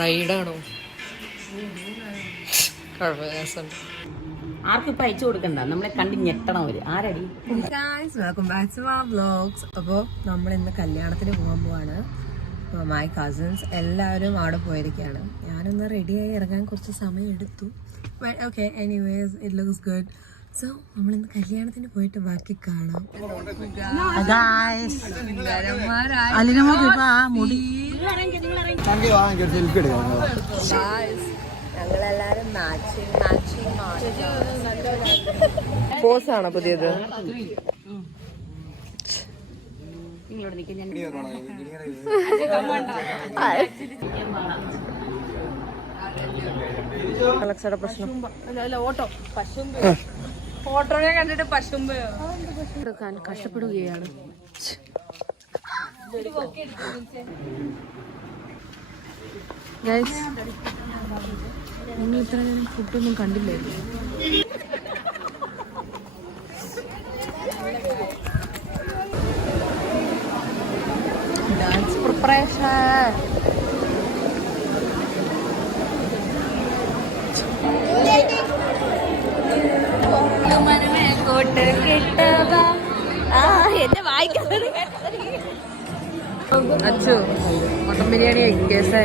റൈഡാണോ? ആർക്കും ഇപ്പൊ അയച്ചു കൊടുക്കണ്ട, നമ്മളെ കണ്ട് ഞെട്ടണം അവര്. ആരടി? Welcome back to our vlogs. അപ്പോൾ നമ്മൾ ഇന്ന് കല്യാണത്തിന് പോകാൻ പോവാണ്. മൈ കസിൻസ് എല്ലാവരും അവിടെ പോയിരിക്കുകയാണ്. ഞാനൊന്ന് റെഡിയായി ഇറങ്ങാൻ കുറച്ച് സമയം എടുത്തു. Okay, anyways it looks good. So നമ്മളിന്ന് കല്യാണത്തിന് പോയിട്ട് ബാക്കി കാണാം. ഞങ്ങളെല്ലാരും പോസാണോ പുതിയത്? അലക്സയുടെ പ്രശ്നം ഫോട്ടോയെ കണ്ടിട്ട് പശുമ്പോ കഷ്ടപ്പെടുകയാണ്. നിങ്ങൾ ഇത്ര നേരം ഫുഡൊന്നും കണ്ടില്ലായിരുന്നു. Dance preparation. എന്നെ വായിക്കുന്നത് അച്ചു മട്ടൻ ബിരിയാണി കേസേ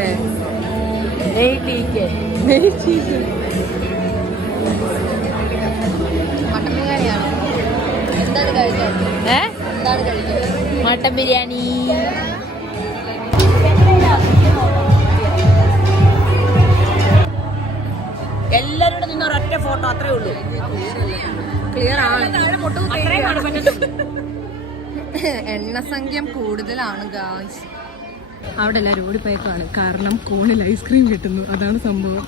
മട്ടൻ ബിരിയാണിയാണ്. എന്താണ് കഴിക്കുന്നത്? എന്താണ് കഴിക്കുന്നത്? മട്ടൻ ബിരിയാണി. എല്ലാവരുടെ നിന്ന് ഒരൊറ്റ ഫോട്ടോ അത്രേ ഉള്ളൂ. ക്ലിയർ ആണ്. എണ്ണസംഖ്യം കൂടുതലാണ് ഗായ്സ്. അവിടെ എല്ലാവരും ഓടിപ്പോയേക്കാണ്, കാരണം കോണിൽ ഐസ്ക്രീം കിട്ടുന്നു. അതാണ് സംഭവം.